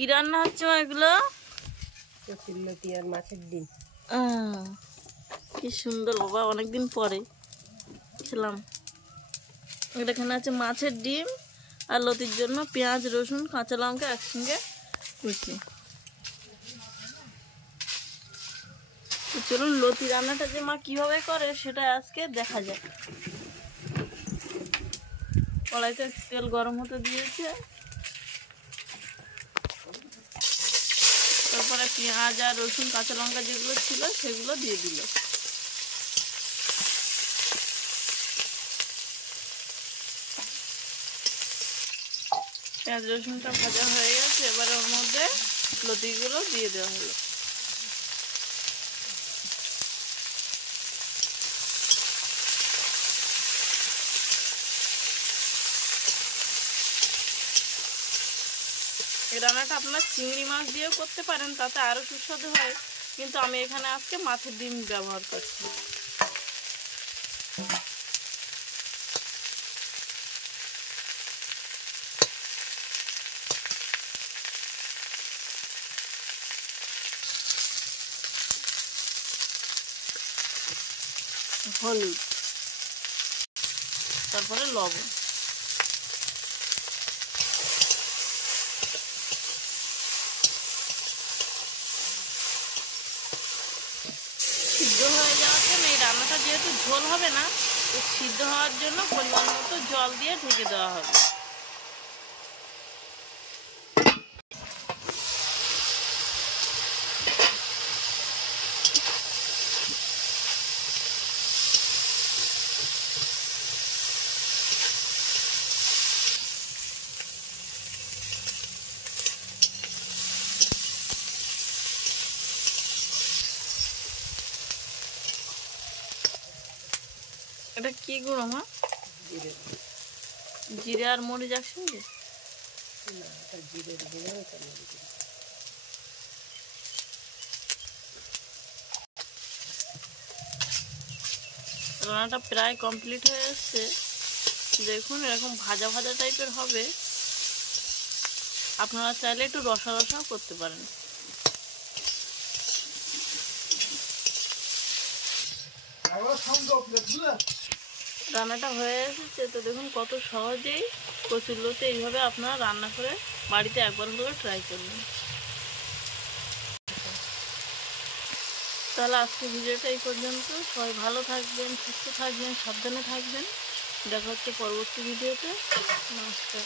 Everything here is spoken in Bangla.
কি রান্না হচ্ছে মা এগুলো? কচুরলতি আর মাছের ডিম। কি সুন্দর বাবা, অনেকদিন পরে খেলাম। এখানে আছে মাছের ডিম আর লতির জন্য পেঁয়াজ রসুন কাঁচা লঙ্কা একসঙ্গে কুচি। চলুন লতি রান্নাটা যে মা কিভাবে করে সেটা আজকে দেখা যাক। কড়াইতে তেল গরম হতে দিয়েছে, তারপরে পেঁয়াজ আর রসুন কাঁচা লঙ্কা যেগুলো ছিল সেগুলো দিয়ে দিল। পেঁয়াজ রসুনটা ভাজা হয়ে গেছে, এবার ওর মধ্যে লতিগুলো দিয়ে দেওয়া হলো। এই রান্নাটা আপনারা চিংড়ি মাছ দিয়েও করতে পারেন, তাতে আরও সুস্বাদু হয়, কিন্তু আমি এখানে আজকে মাছের ডিম ব্যবহার করছি। হলুদ, তারপরে লবণ। সিদ্ধ হয়ে যাওয়ার জন্য এই রান্নাটা যেহেতু ঝোল হবে না, তো সিদ্ধ হওয়ার জন্য পরিমাণ মতো জল দিয়ে ঢেকে দেওয়া হবে। এটা কি গুঁড়ো মা? জিরে আর মরিচ একসঙ্গে? রান্নাটা প্রায় কমপ্লিট হয়ে এসছে। দেখুন এরকম ভাজা ভাজা টাইপের হবে। আপনারা চাইলে একটু রসা রসাও করতে পারেন। রান্নাটা হয়ে এসেছে, তো দেখুন কত সহজেই কচুরলতি এইভাবে আপনারা রান্না করে বাড়িতে একবার হলেও ট্রাই করবেন। তাহলে আজকে ভিডিওটা এই পর্যন্ত। সবাই ভালো থাকবেন, সুস্থ থাকবেন, সাবধানে থাকবেন। দেখা হচ্ছে পরবর্তী ভিডিওতে। নমস্কার।